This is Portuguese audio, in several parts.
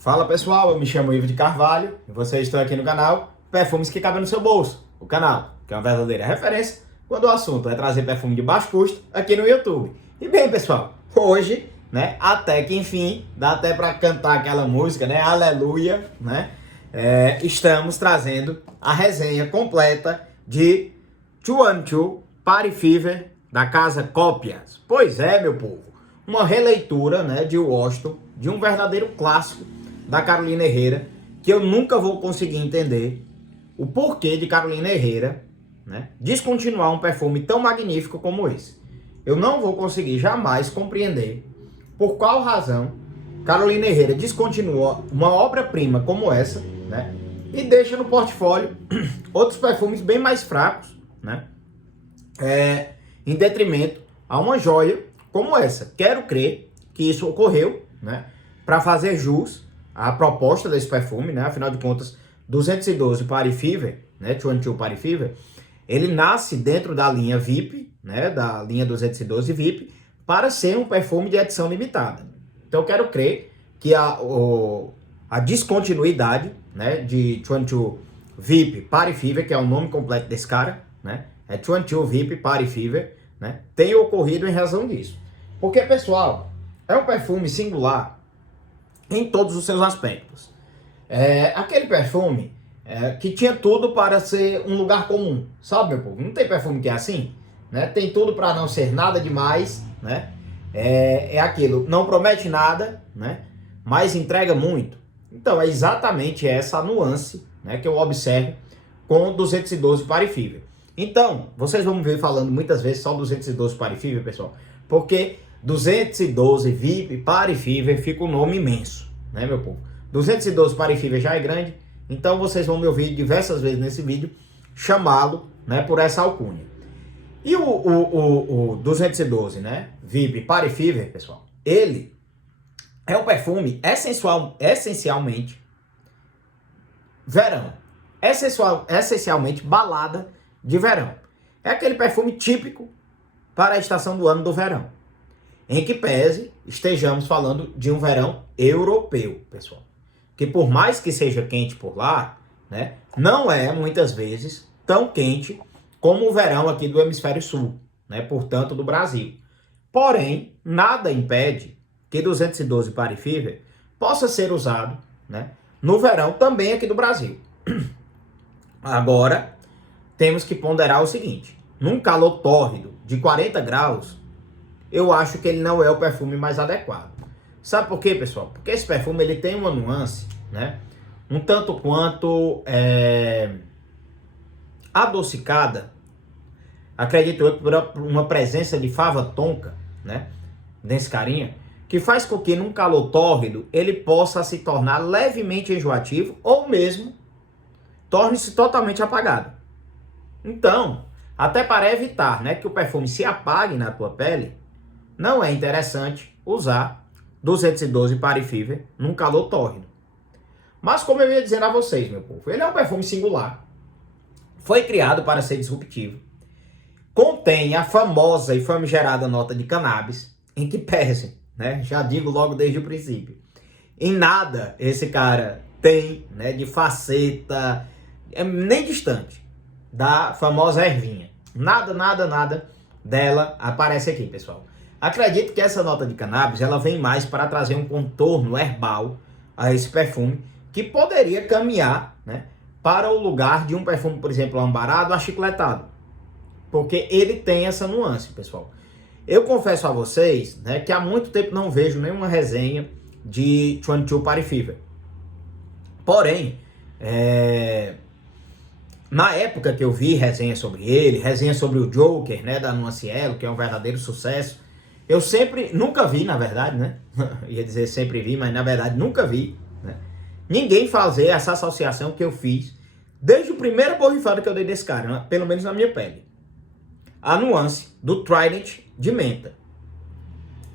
Fala pessoal, eu me chamo Ivo de Carvalho e vocês estão aqui no canal Perfumes que Cabem no Seu Bolso, o canal que é uma verdadeira referência quando o assunto é trazer perfume de baixo custo aqui no YouTube. E bem pessoal, hoje, até que enfim, dá até para cantar aquela música, Aleluia, estamos trazendo a resenha completa de 212 Party Fever da casa Cópias. Pois é, meu povo, uma releitura, de Washington, de um verdadeiro clássico da Carolina Herrera, que eu nunca vou conseguir entender o porquê de Carolina Herrera descontinuar um perfume tão magnífico como esse. Eu não vou conseguir jamais compreender por qual razão Carolina Herrera descontinua uma obra-prima como essa, e deixa no portfólio outros perfumes bem mais fracos, em detrimento a uma joia como essa. Quero crer que isso ocorreu, para fazer jus à proposta desse perfume, afinal de contas, 212 Party Fever, 212 Party Fever, ele nasce dentro da linha VIP, da linha 212 VIP, para ser um perfume de edição limitada. Então eu quero crer que a descontinuidade, de 212 VIP Party Fever, que é o nome completo desse cara, é 212 VIP Party Fever, tem ocorrido em razão disso. Porque, pessoal, é um perfume singular em todos os seus aspectos. Aquele perfume que tinha tudo para ser um lugar comum, sabe, meu povo? Não tem perfume que é assim, Tem tudo para não ser nada demais, É aquilo, não promete nada, mas entrega muito. Então, é exatamente essa nuance, que eu observo com 212 Party Fever. Então, vocês vão me ver falando muitas vezes só 212 Party Fever, pessoal, porque 212 VIP Party Fever fica um nome imenso, meu povo? 212 Party Fever já é grande, então vocês vão me ouvir diversas vezes nesse vídeo chamá-lo, por essa alcunha. E o 212, VIP Party Fever, pessoal, ele é um perfume essencialmente verão, essencialmente balada de verão. É aquele perfume típico para a estação do ano do verão, em que pese estejamos falando de um verão europeu, pessoal. Que por mais que seja quente por lá, não é muitas vezes tão quente como o verão aqui do hemisfério sul, portanto do Brasil. Porém, nada impede que 212 Party Fever possa ser usado, no verão também aqui do Brasil. Agora, temos que ponderar o seguinte: num calor tórrido de 40 graus, eu acho que ele não é o perfume mais adequado. Sabe por quê, pessoal? Porque esse perfume ele tem uma nuance, um tanto quanto adocicada, acredito eu, por uma presença de fava tonka, nesse carinha, que faz com que num calor tórrido ele possa se tornar levemente enjoativo ou mesmo torne-se totalmente apagado. Então, até para evitar que o perfume se apague na tua pele, não é interessante usar 212 Party Fever num calor tórrido. Mas como eu ia dizendo a vocês, meu povo, ele é um perfume singular, foi criado para ser disruptivo, contém a famosa e famigerada nota de cannabis, em que pese, já digo logo desde o princípio, em nada esse cara tem de faceta nem distante da famosa ervinha. Nada dela aparece aqui, pessoal. Acredito que essa nota de cannabis ela vem mais para trazer um contorno herbal a esse perfume, que poderia caminhar para o lugar de um perfume, por exemplo, ambarado, achicletado. Porque ele tem essa nuance, pessoal. Eu confesso a vocês que há muito tempo não vejo nenhuma resenha de 212 Party Fever. Porém, na época que eu vi resenha sobre ele, resenha sobre o Joker, da Nuancielo, que é um verdadeiro sucesso, eu nunca vi, na verdade, ia dizer sempre vi, mas na verdade nunca vi, ninguém fazer essa associação que eu fiz desde o primeiro borrifado que eu dei desse cara, pelo menos na minha pele. A nuance do Trident de menta.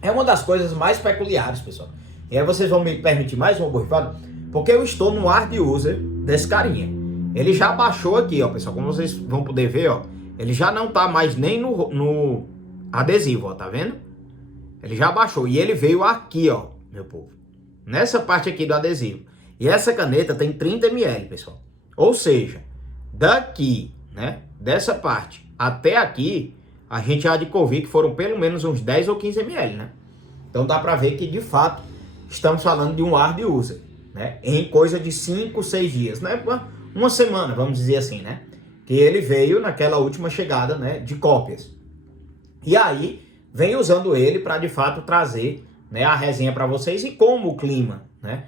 É uma das coisas mais peculiares, pessoal. E aí vocês vão me permitir mais um borrifado, porque eu estou no hard user desse carinha. Ele já baixou aqui, ó, pessoal, como vocês vão poder ver, ó, ele já não tá mais nem no adesivo, ó, tá vendo? Ele já baixou e ele veio aqui, ó, meu povo. nessa parte aqui do adesivo. E essa caneta tem 30 ml, pessoal. Ou seja, daqui, né, dessa parte até aqui, a gente há de convir que foram pelo menos uns 10 ou 15 ml, né? Então dá para ver que, de fato, estamos falando de um hard user, né? Em coisa de 5, 6 dias, né? Uma semana, vamos dizer assim, né? Que ele veio naquela última chegada, né, de cópias. E aí, vem usando ele para, de fato, trazer, né, a resenha para vocês. E como o clima, né,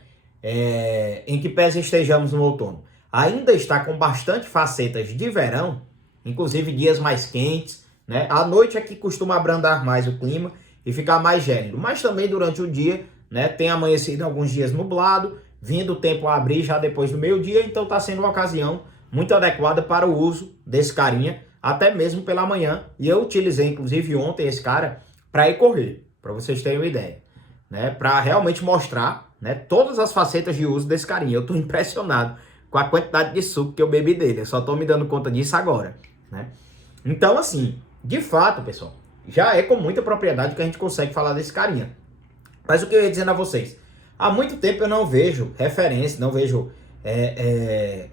em que pese estejamos no outono, ainda está com bastante facetas de verão, inclusive dias mais quentes, né? À noite é que costuma abrandar mais o clima e ficar mais gélido. Mas também durante o dia, né, tem amanhecido alguns dias nublado, vindo o tempo a abrir já depois do meio-dia, então está sendo uma ocasião muito adequada para o uso desse carinha, até mesmo pela manhã. E eu utilizei, inclusive, ontem esse cara para ir correr, para vocês terem uma ideia, né? Para realmente mostrar, né, todas as facetas de uso desse carinha. Eu estou impressionado com a quantidade de suco que eu bebi dele. Eu só estou me dando conta disso agora, né? Então, assim, de fato, pessoal, já é com muita propriedade que a gente consegue falar desse carinha. Mas o que eu ia dizendo a vocês, há muito tempo eu não vejo referência, não vejo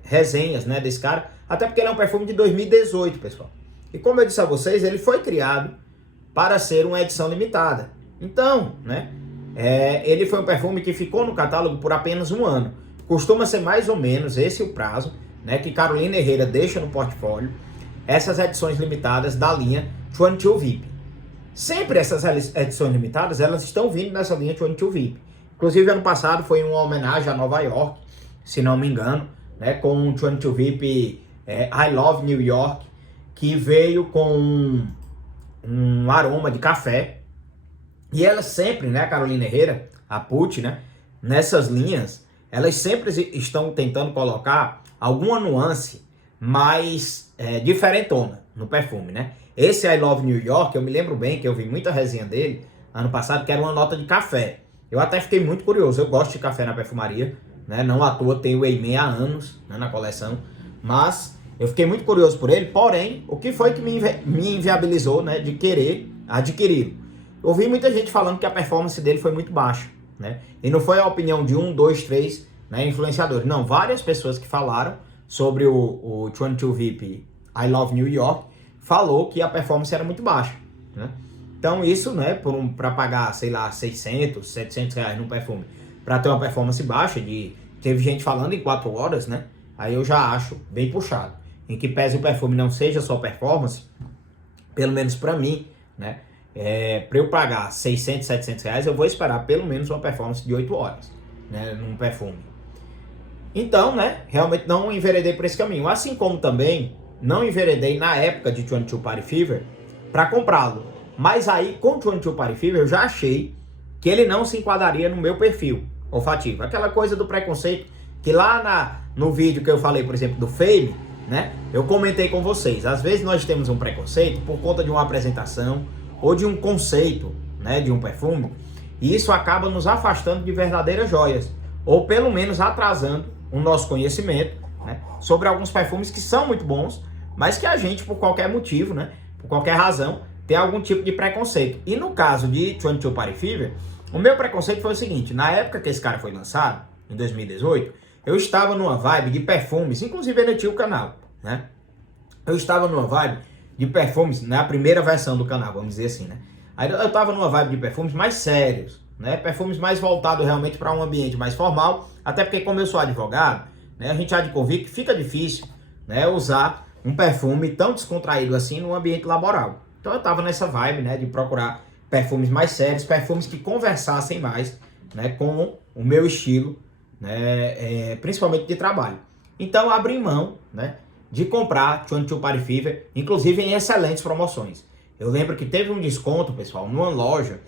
resenhas, né, desse cara, até porque ele é um perfume de 2018, pessoal. E como eu disse a vocês, ele foi criado para ser uma edição limitada. Então, né, ele foi um perfume que ficou no catálogo por apenas um ano. Costuma ser mais ou menos esse o prazo, né, que Carolina Herrera deixa no portfólio essas edições limitadas da linha 22 VIP. Sempre essas edições limitadas, elas estão vindo nessa linha 22 VIP. Inclusive, ano passado foi uma homenagem a Nova York, se não me engano, né, com o 22 VIP I Love New York, que veio com um aroma de café. E elas sempre, né, Carolina Herrera, a Pucci, né, nessas linhas, elas sempre estão tentando colocar alguma nuance mais diferentona no perfume, né? Esse I Love New York, eu me lembro bem que eu vi muita resenha dele ano passado, que era uma nota de café. Eu até fiquei muito curioso, eu gosto de café na perfumaria, né? Não à toa tenho o Eimen há anos, né, na coleção, mas eu fiquei muito curioso por ele. Porém, o que foi que me inviabilizou, né, de querer adquiri-lo? Eu vi muita gente falando que a performance dele foi muito baixa, né? E não foi a opinião de 1, 2, 3, né, influenciadores. Não, várias pessoas que falaram sobre o 22 VIP I Love New York falou que a performance era muito baixa, né? Então isso, né, para pagar, sei lá, 600, 700 reais num perfume, para ter uma performance baixa, teve gente falando em 4 horas, né? Aí eu já acho bem puxado. Em que pese o perfume não seja só performance, pelo menos para mim, né? Para eu pagar 600, 700 reais, eu vou esperar pelo menos uma performance de 8 horas, né, num perfume. Então, né, realmente não enveredei por esse caminho. Assim como também não enveredei na época de 22 Party Fever para comprá-lo. Mas aí, com 22 Party Fever, eu já achei que ele não se enquadraria no meu perfil olfativo. Aquela coisa do preconceito que lá no vídeo que eu falei, por exemplo, do Fame, né, eu comentei com vocês. Às vezes nós temos um preconceito por conta de uma apresentação ou de um conceito, né, de um perfume, e isso acaba nos afastando de verdadeiras joias, ou pelo menos atrasando o nosso conhecimento, né, sobre alguns perfumes que são muito bons, mas que a gente, por qualquer motivo, né, por qualquer razão, tem algum tipo de preconceito. E no caso de 22 Party Fever, o meu preconceito foi o seguinte: na época que esse cara foi lançado, em 2018, eu estava numa vibe de perfumes, inclusive ele tinha o canal, né? Eu estava numa vibe de perfumes, na primeira versão do canal, vamos dizer assim, né? Aí eu estava numa vibe de perfumes mais sérios, né? Perfumes mais voltados realmente para um ambiente mais formal, até porque como eu sou advogado, né, a gente há de convir que fica difícil, né, usar um perfume tão descontraído assim no ambiente laboral. Então eu estava nessa vibe, né, de procurar perfumes mais sérios, perfumes que conversassem mais, né, com o meu estilo, né, principalmente de trabalho. Então abri mão, né, de comprar 22 Party Fever, inclusive em excelentes promoções. Eu lembro que teve um desconto, pessoal, numa loja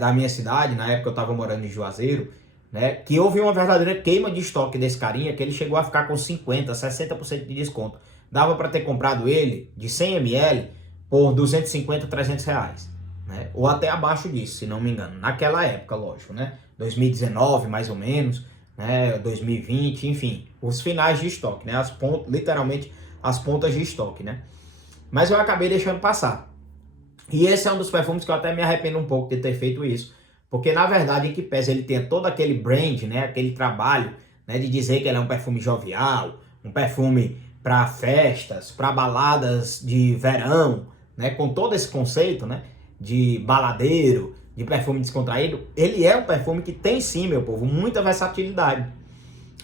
da minha cidade, na época eu estava morando em Juazeiro, né, que houve uma verdadeira queima de estoque desse carinha, que ele chegou a ficar com 50%, 60% de desconto. Dava para ter comprado ele de 100 ml por 250, 300 reais, né? Ou até abaixo disso, se não me engano. Naquela época, lógico, né? 2019, mais ou menos, né? 2020, enfim, os finais de estoque, né? Literalmente as pontas de estoque, né? Mas eu acabei deixando passar. E esse é um dos perfumes que eu até me arrependo um pouco de ter feito isso, Porque, na verdade, em que pese ele tenha todo aquele brand, né, aquele trabalho, né, de dizer que ele é um perfume jovial, um perfume para festas, para baladas de verão, né, com todo esse conceito, né, de baladeiro, de perfume descontraído, ele é um perfume que tem sim, meu povo, muita versatilidade.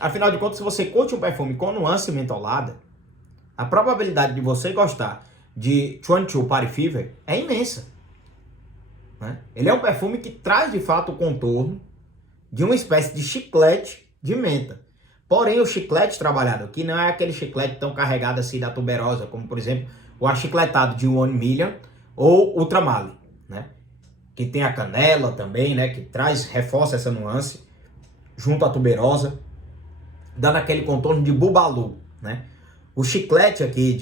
Afinal de contas, se você curte um perfume com nuance mentolada, a probabilidade de você gostar de 22 Party Fever é imensa. Né? Ele é um perfume que traz de fato o contorno de uma espécie de chiclete de menta. Porém, o chiclete trabalhado aqui não é aquele chiclete tão carregado assim da tuberosa, como por exemplo o achicletado de One Million ou Ultramale, né? Que tem a canela também, né? Que reforça essa nuance junto à tuberosa, dando aquele contorno de bubalu, né? O chiclete aqui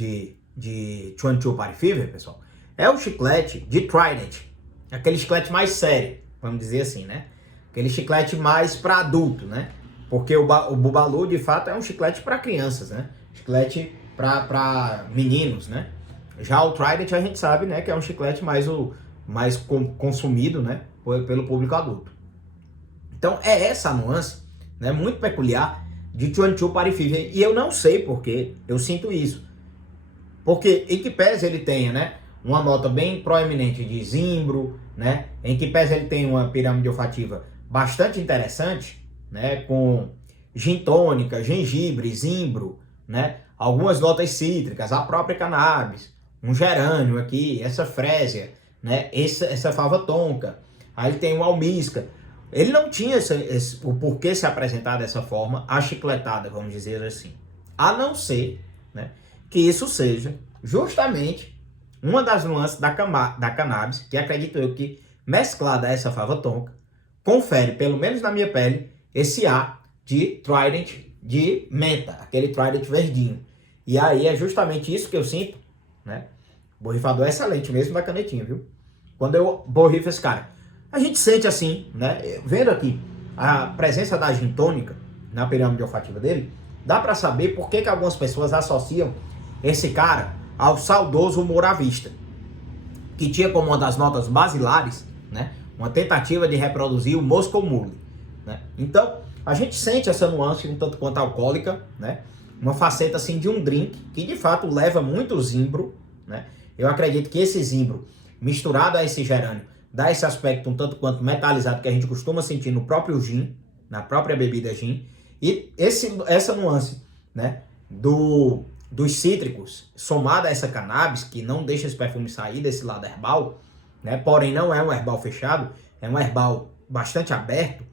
de 22 Party Fever, pessoal, é o chiclete de Trident, aquele chiclete mais sério, vamos dizer assim, né? Aquele chiclete mais para adulto, né? Porque o bubalu, de fato, é um chiclete para crianças, né? Chiclete para meninos, né? Já o Trident a gente sabe, né, que é um chiclete mais consumido, né, pelo público adulto. Então é essa a nuance, né, muito peculiar de 22 Party Fever, e eu não sei porque eu sinto isso. Porque em que pese ele tenha, né, uma nota bem proeminente de zimbro, né, em que pese ele tenha uma pirâmide olfativa bastante interessante, né, com gin tônica, gengibre, zimbro, né, algumas notas cítricas, a própria cannabis, um gerânio aqui, essa frésia, né, essa fava tonka, aí tem o almíscar. Ele não tinha o porquê se apresentar dessa forma, achicletada, vamos dizer assim. A não ser, né, que isso seja justamente uma das nuances da cannabis, que acredito eu que, mesclada a essa fava tonka, confere, pelo menos na minha pele, esse ar de Trident de menta, aquele Trident verdinho. E aí é justamente isso que eu sinto, né? Borrifador é excelente mesmo da canetinha, viu? Quando eu borrifo esse cara, a gente sente assim, né? Vendo aqui a presença da gin tônica na pirâmide olfativa dele, dá para saber por que algumas pessoas associam esse cara ao saudoso Moravista, que tinha como uma das notas basilares, né, uma tentativa de reproduzir o Moscow Mule, né? Então, a gente sente essa nuance um tanto quanto alcoólica, né? Uma faceta assim de um drink que de fato leva muito zimbro, né? Eu acredito que esse zimbro misturado a esse gerânio dá esse aspecto um tanto quanto metalizado que a gente costuma sentir no próprio gin, na própria bebida gin, e essa nuance, né, dos cítricos somada a essa cannabis que não deixa esse perfume sair desse lado herbal, né? Porém não é um herbal fechado, é um herbal bastante aberto.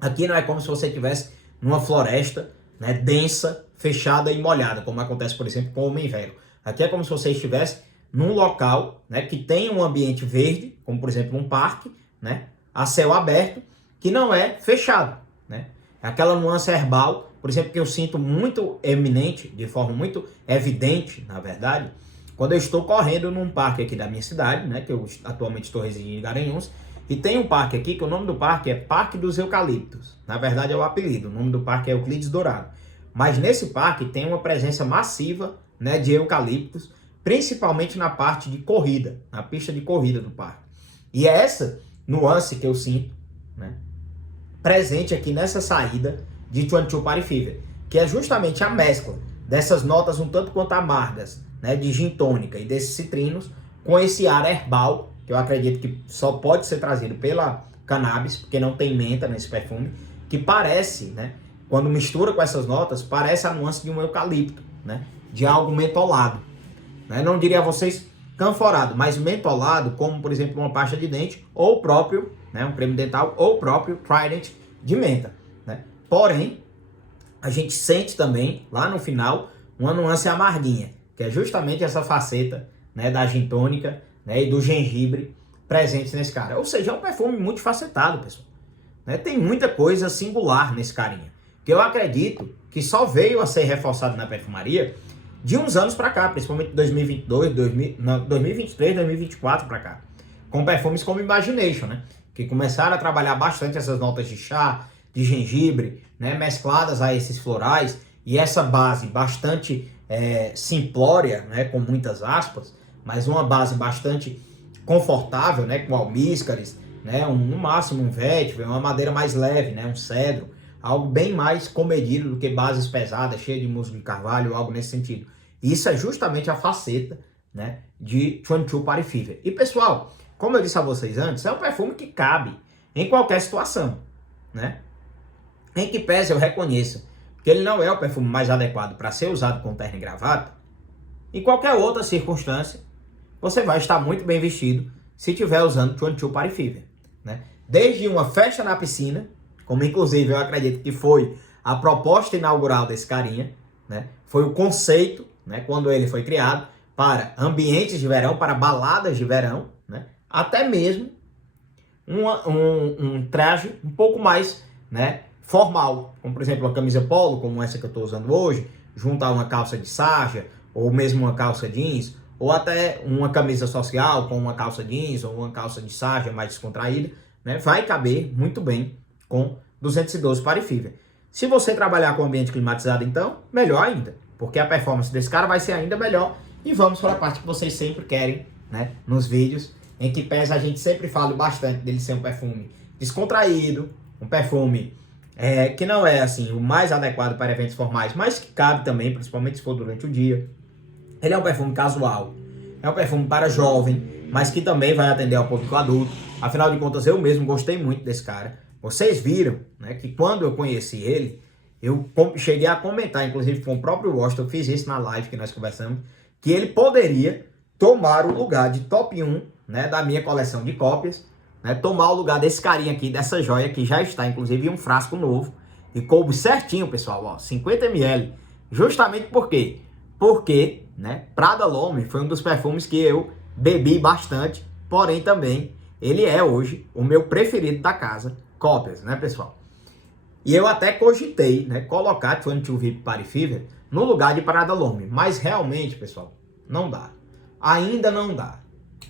Aqui não é como se você estivesse numa floresta, né, densa, fechada e molhada, como acontece, por exemplo, com o homem velho. Aqui é como se você estivesse num local, né, que tem um ambiente verde, como por exemplo um parque, né, a céu aberto, que não é fechado, né? É aquela nuance herbal, por exemplo, que eu sinto muito eminente, de forma muito evidente, na verdade, quando eu estou correndo num parque aqui da minha cidade, né, que eu atualmente estou residindo em Garanhuns, e tem um parque aqui, que o nome do parque é Parque dos Eucaliptos. Na verdade é o apelido, o nome do parque é Euclides Dourado. Mas nesse parque tem uma presença massiva, né, de eucaliptos, principalmente na parte de corrida, na pista de corrida do parque. E é essa nuance que eu sinto, né, presente aqui nessa saída de 22 Party Fever, que é justamente a mescla dessas notas um tanto quanto amargas, né, de gin tônica e desses citrinos, com esse ar herbal, que eu acredito que só pode ser trazido pela cannabis, porque não tem menta nesse perfume, que parece, né, quando mistura com essas notas, parece a nuance de um eucalipto, né, de algo mentolado. Né? Não diria a vocês canforado, mas mentolado, como por exemplo uma pasta de dente, ou o próprio, né, um creme dental, ou o próprio Trident de menta. Né? Porém, a gente sente também, lá no final, uma nuance amarguinha, que é justamente essa faceta, né, da gin tônica, né, e do gengibre presentes nesse cara. Ou seja, é um perfume multifacetado, pessoal. Né? Tem muita coisa singular nesse carinha, que eu acredito que só veio a ser reforçado na perfumaria de uns anos para cá, principalmente 2022, 2023, 2024 para cá, com perfumes como Imagination, né, que começaram a trabalhar bastante essas notas de chá, de gengibre, né, mescladas a esses florais, e essa base bastante simplória, né, com muitas aspas, mas uma base bastante confortável, né, com almíscares, né? No máximo um vetiver, uma madeira mais leve, né? Um cedro, algo bem mais comedido do que bases pesadas, cheias de musgo de carvalho, algo nesse sentido. Isso é justamente a faceta, né, de 22 Party Fever. E pessoal, como eu disse a vocês antes, é um perfume que cabe em qualquer situação, né? Em que pese eu reconheça que ele não é o perfume mais adequado para ser usado com terno e gravata, em qualquer outra circunstância, você vai estar muito bem vestido se estiver usando 22 Party Fever, né? Desde uma festa na piscina, como inclusive eu acredito que foi a proposta inaugural desse carinha, né? Foi o conceito, né, quando ele foi criado, para ambientes de verão, para baladas de verão, né? Até mesmo um traje um pouco mais, né, formal, como por exemplo uma camisa polo, como essa que eu estou usando hoje, junto a uma calça de sarja, ou mesmo uma calça jeans, ou até uma camisa social com uma calça jeans ou uma calça de sarja mais descontraída, né, vai caber muito bem com 212 Party Fever. Se você trabalhar com ambiente climatizado, então, melhor ainda, porque a performance desse cara vai ser ainda melhor. E vamos para a parte que vocês sempre querem, né, nos vídeos, em que pese a gente sempre fala bastante dele ser um perfume descontraído, um perfume que não é assim o mais adequado para eventos formais, mas que cabe também, principalmente se for durante o dia. Ele é um perfume casual, é um perfume para jovem, mas que também vai atender ao público adulto. Afinal de contas, eu mesmo gostei muito desse cara. Vocês viram, né, que quando eu conheci ele, eu cheguei a comentar, inclusive com o próprio Washington, eu fiz isso na live que nós conversamos, que ele poderia tomar o lugar de top 1, né, da minha coleção de cópias, né, tomar o lugar desse carinha aqui, dessa joia, que já está inclusive em um frasco novo, e coube certinho, pessoal, ó, 50 ml, justamente por quê? Porque, né, Prada L'Homme foi um dos perfumes que eu bebi bastante, porém também ele é hoje o meu preferido da casa, cópias, né, pessoal? E eu até cogitei, né, colocar 22 VIP Party Fever no lugar de Prada L'Homme, mas realmente, pessoal, não dá. Ainda não dá,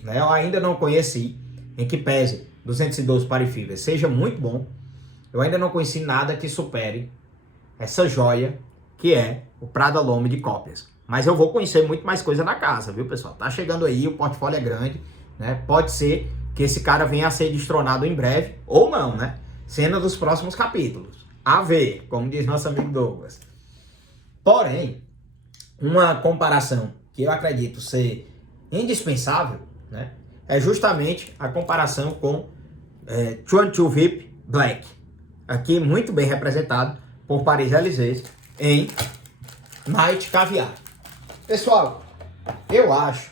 né? Eu ainda não conheci, em que pese 212 Party Fever seja muito bom, eu ainda não conheci nada que supere essa joia que é o Prada L'Homme de cópias. Mas eu vou conhecer muito mais coisa na casa, viu, pessoal? Tá chegando aí, o portfólio é grande, né? Pode ser que esse cara venha a ser destronado em breve, ou não, né? Cena dos próximos capítulos. A ver, como diz nosso amigo Douglas. Porém, uma comparação que eu acredito ser indispensável, né, é justamente a comparação com 22 VIP Black. Aqui muito bem representado por Paris-Élysées em Night Caviar. Pessoal, eu acho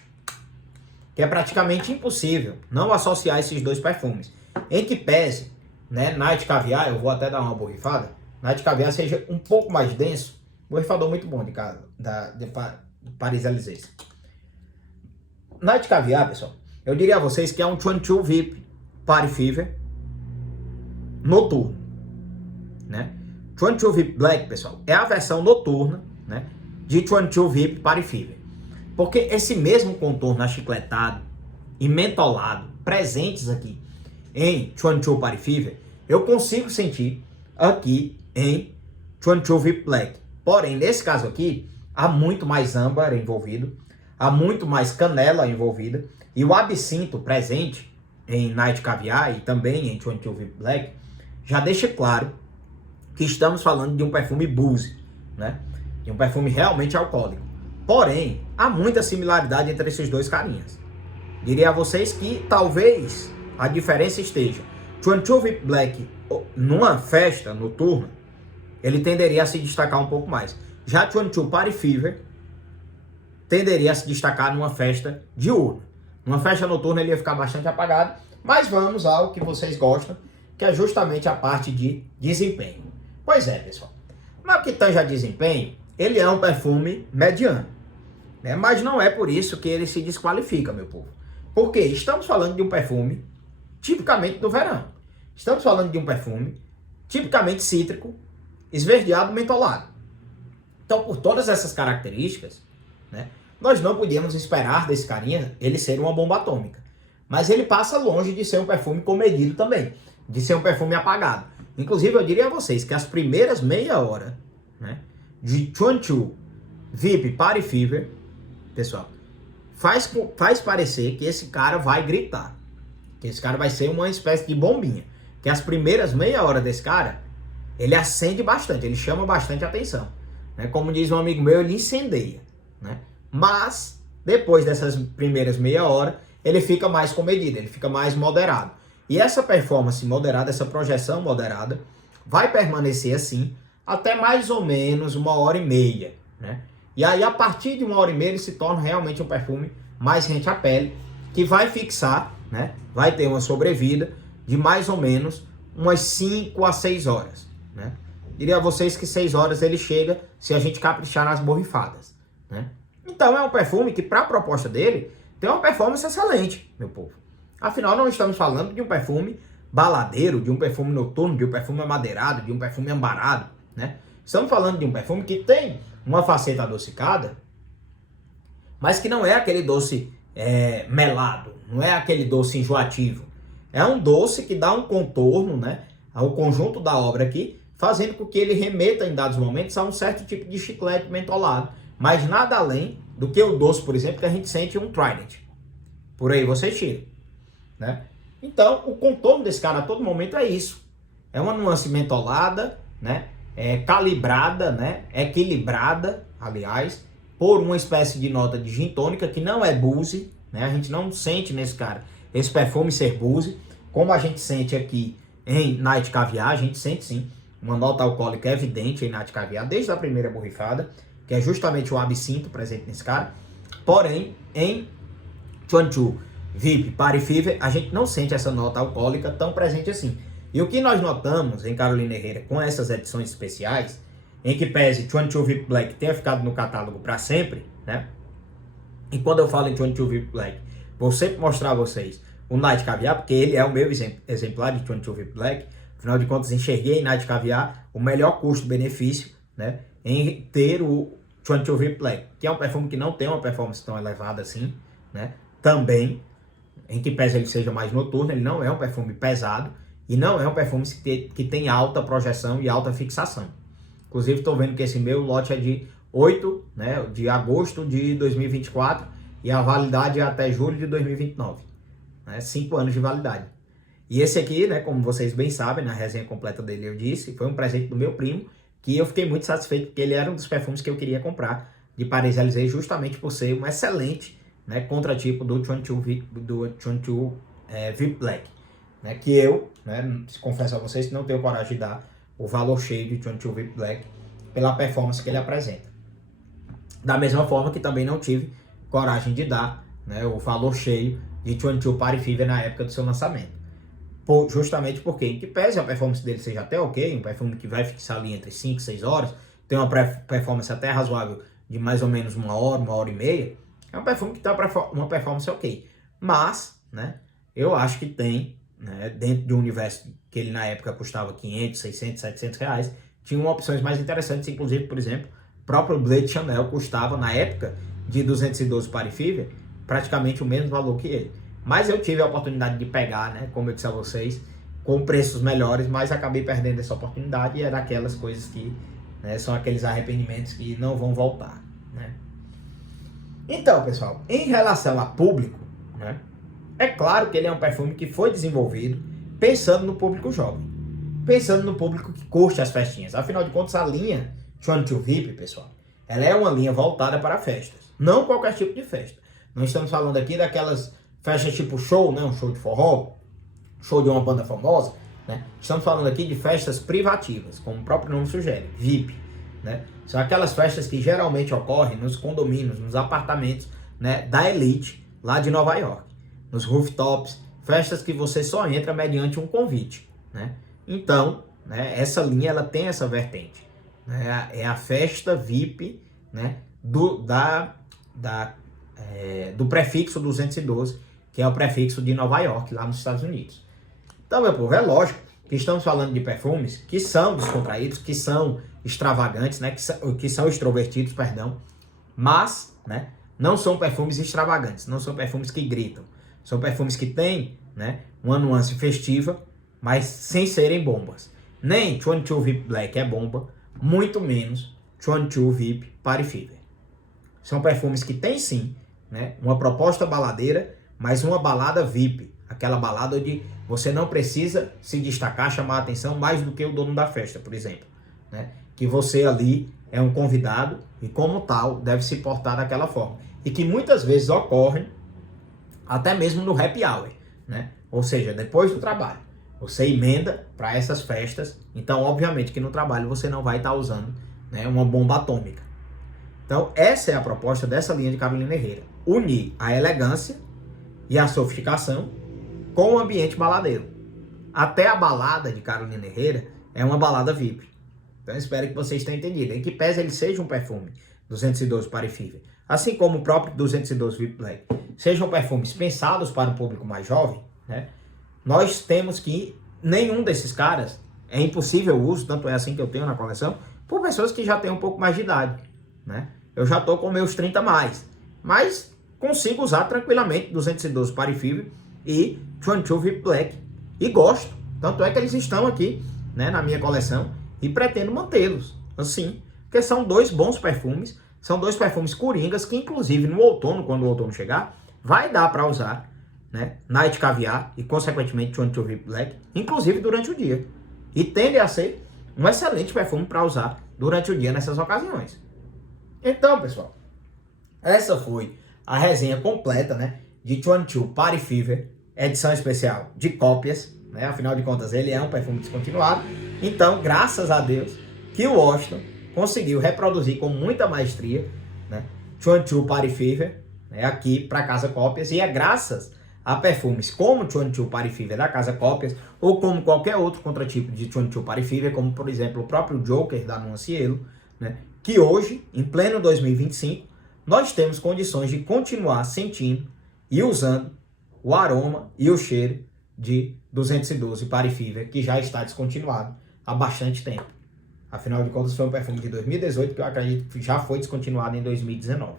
que é praticamente impossível não associar esses dois perfumes. Em que pese, né, Night Caviar, eu vou até dar uma borrifada, Night Caviar seja um pouco mais denso, borrifador muito bom de Paris-Élysées. Night Caviar, pessoal, eu diria a vocês que é um 22 VIP Party Fever noturno, né? 22 VIP Black, pessoal, é a versão noturna, né, de 22 VIP Party Fever. Porque esse mesmo contorno achicletado e mentolado presentes aqui em 22 Party Fever, eu consigo sentir aqui em 22 VIP Black. Porém, nesse caso aqui, há muito mais âmbar envolvido, há muito mais canela envolvida, e o absinto presente em Night Caviar e também em 22 VIP Black já deixa claro que estamos falando de um perfume boozy, né? De um perfume realmente alcoólico. Porém, há muita similaridade entre esses dois carinhas. Diria a vocês que talvez a diferença esteja 22 VIP Black numa festa noturna, ele tenderia a se destacar um pouco mais. Já 22 Party Fever tenderia a se destacar numa festa diurna. Numa festa noturna ele ia ficar bastante apagado, mas vamos ao que vocês gostam, que é justamente a parte de desempenho. Pois é, pessoal. No que tange a desempenho, ele é um perfume mediano, né? Mas não é por isso que ele se desqualifica, meu povo. Porque estamos falando de um perfume tipicamente do verão. Estamos falando de um perfume tipicamente cítrico, esverdeado, mentolado. Então, por todas essas características, né, nós não podíamos esperar desse carinha ele ser uma bomba atômica. Mas ele passa longe de ser um perfume comedido também, de ser um perfume apagado. Inclusive, eu diria a vocês que as primeiras meia hora, né, de 22 VIP Party Fever, pessoal, faz parecer que esse cara vai gritar. Que esse cara vai ser uma espécie de bombinha. Que as primeiras meia hora desse cara, ele acende bastante, ele chama bastante atenção. Né? Como diz um amigo meu, ele incendeia. Né? Mas, depois dessas primeiras meia hora, ele fica mais comedido, ele fica mais moderado. E essa performance moderada, essa projeção moderada, vai permanecer assim até mais ou menos 1h30. Né? E aí, a partir de 1h30, ele se torna realmente um perfume mais rente à pele, que vai fixar, né? Vai ter uma sobrevida de mais ou menos umas 5 a 6 horas. Né? Diria a vocês que 6 horas ele chega se a gente caprichar nas borrifadas. Né? Então é um perfume que, para a proposta dele, tem uma performance excelente, meu povo. Afinal, não estamos falando de um perfume baladeiro, de um perfume noturno, de um perfume amadeirado, de um perfume ambarado. Né? Estamos falando de um perfume que tem uma faceta adocicada, mas que não é aquele doce melado, não é aquele doce enjoativo. É um doce que dá um contorno, né, ao conjunto da obra aqui, fazendo com que ele remeta em dados momentos a um certo tipo de chiclete mentolado, mas nada além do que o doce, por exemplo, que a gente sente um Trident. Por aí vocês tiram. Né? Então, o contorno desse cara a todo momento é isso. É uma nuance mentolada, né, calibrada, né, equilibrada, aliás, por uma espécie de nota de gin tônica que não é boozy, né? A gente não sente nesse cara esse perfume ser boozy, como a gente sente aqui em Night Caviar. A gente sente sim uma nota alcoólica evidente em Night Caviar, desde a primeira borrifada, que é justamente o absinto presente nesse cara. Porém, em Chuan-Chu VIP Party Fever, a gente não sente essa nota alcoólica tão presente assim. E o que nós notamos em Carolina Herrera com essas edições especiais, em que pese Chuan-Chu VIP Black tenha ficado no catálogo para sempre, né? E quando eu falo em Chuan-Chu VIP Black, vou sempre mostrar a vocês o Night Caviar, porque ele é o meu exemplar de Chuan-Chu VIP Black. Afinal de contas, enxerguei em Night Caviar o melhor custo-benefício, né, em ter o Chuan-Chu VIP Black, que é um perfume que não tem uma performance tão elevada assim, né? Também, em que pese ele seja mais noturno, ele não é um perfume pesado e não é um perfume que tem alta projeção e alta fixação. Inclusive, estou vendo que esse meu lote é de 8, né, de agosto de 2024 e a validade é até julho de 2029. Né, 5 anos de validade. E esse aqui, né, como vocês bem sabem, na resenha completa dele eu disse, foi um presente do meu primo, que eu fiquei muito satisfeito, porque ele era um dos perfumes que eu queria comprar de Paris-Élysées, justamente por ser um excelente, né, contratipo do Chuan-Chu VIP Black. Né, que eu, né, confesso a vocês que não tenho coragem de dar o valor cheio de Chuan-Chu VIP Black pela performance que ele apresenta. Da mesma forma que também não tive coragem de dar, né, o valor cheio de Chuan-Chu Party Fever na época do seu lançamento. Justamente porque, em que pese a performance dele seja até ok, um perfume que vai fixar ali entre 5 e 6 horas, tem uma performance até razoável de mais ou menos 1h30, é um perfume que tem uma performance ok. Mas, né, eu acho que tem, né, dentro de um universo que ele na época custava 500, 600, 700 reais, tinha opções mais interessantes, inclusive, por exemplo, o próprio Blade Chanel custava, na época de 212 Party Fever, praticamente o mesmo valor que ele. Mas eu tive a oportunidade de pegar, né, como eu disse a vocês, com preços melhores, mas acabei perdendo essa oportunidade e é daquelas coisas que, né, são aqueles arrependimentos que não vão voltar. Né? Então, pessoal, em relação a público, né, é claro que ele é um perfume que foi desenvolvido pensando no público jovem, pensando no público que curte as festinhas. Afinal de contas, a linha Chuan-Chu VIP, pessoal, ela é uma linha voltada para festas, não qualquer tipo de festa. Não estamos falando aqui daquelas festas tipo show, né, um show de forró, show de uma banda famosa, né? Estamos falando aqui de festas privativas, como o próprio nome sugere, VIP, né? São aquelas festas que geralmente ocorrem nos condomínios, nos apartamentos, né, da elite lá de Nova York, nos rooftops, festas que você só entra mediante um convite, né? Então, né, essa linha ela tem essa vertente, né? É a festa VIP, né, do prefixo 212, que é o prefixo de Nova York, lá nos Estados Unidos. Então, meu povo, é lógico que estamos falando de perfumes que são descontraídos, que são extravagantes, né, que são extrovertidos, perdão, mas, né, não são perfumes extravagantes, não são perfumes que gritam. São perfumes que têm, né, uma nuance festiva, mas sem serem bombas. Nem Chuan-Chu VIP Black é bomba, muito menos Chuan-Chu VIP Party Fever. São perfumes que têm sim, né, uma proposta baladeira, mas uma balada VIP, Aquela balada onde você não precisa se destacar, chamar a atenção mais do que o dono da festa, por exemplo, né? Que você ali é um convidado e como tal deve se portar daquela forma. E que muitas vezes ocorrem até mesmo no happy hour, né? Ou seja, depois do trabalho. Você emenda para essas festas, então obviamente que no trabalho você não vai estar usando, né, uma bomba atômica. Então essa é a proposta dessa linha de Carolina Herrera. Unir a elegância e a sofisticação com o ambiente baladeiro. Até a balada de Carolina Herrera é uma balada VIP. Então espero que vocês tenham entendido. Em que pese ele seja um perfume 212 Party Fever, assim como o próprio 212 VIP Black, sejam perfumes pensados para um público mais jovem, né? Nós temos que nenhum desses caras é impossível o uso, tanto é assim que eu tenho na coleção, por pessoas que já têm um pouco mais de idade, né? Eu já tô com meus 30 mais, mas consigo usar tranquilamente 212 Party Fever e 22 VIP Black e gosto, tanto é que eles estão aqui, né, na minha coleção e pretendo mantê-los assim, porque são dois bons perfumes, são dois perfumes coringas que inclusive no outono, quando o outono chegar, vai dar para usar, né, Night Caviar e consequentemente 22 VIP Black, inclusive durante o dia, e tende a ser um excelente perfume para usar durante o dia nessas ocasiões. Então, pessoal, essa foi a resenha completa, né, de 22 Party Fever, edição especial de cópias, né, afinal de contas ele é um perfume descontinuado, então graças a Deus que o Washington conseguiu reproduzir com muita maestria, né, 22 Party Fever, né, aqui para Casa Cópias, e é graças a perfumes como 22 Party Fever da Casa Cópias, ou como qualquer outro contratipo de 22 Party Fever, como por exemplo o próprio Joker da Nuancielo, né, que hoje, em pleno 2025, nós temos condições de continuar sentindo e usando o aroma e o cheiro de 212 Party Fever, que já está descontinuado há bastante tempo. Afinal de contas, foi um perfume de 2018 que eu acredito que já foi descontinuado em 2019.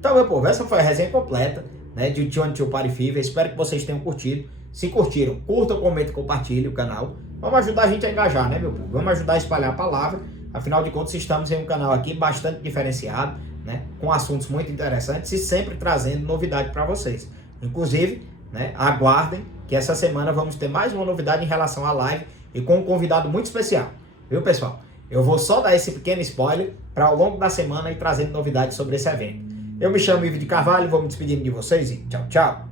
Então, meu povo, essa foi a resenha completa, né, de 22 Party Fever. Espero que vocês tenham curtido. Se curtiram, curtam, comentem, compartilhem o canal. Vamos ajudar a gente a engajar, né, meu povo? Vamos ajudar a espalhar a palavra. Afinal de contas, estamos em um canal aqui bastante diferenciado, né, com assuntos muito interessantes e sempre trazendo novidade para vocês. Inclusive, né, aguardem que essa semana vamos ter mais uma novidade em relação à live e com um convidado muito especial. Viu, pessoal? Eu vou só dar esse pequeno spoiler para ao longo da semana ir trazendo novidades sobre esse evento. Eu me chamo Ivo de Carvalho, vou me despedindo de vocês e tchau, tchau.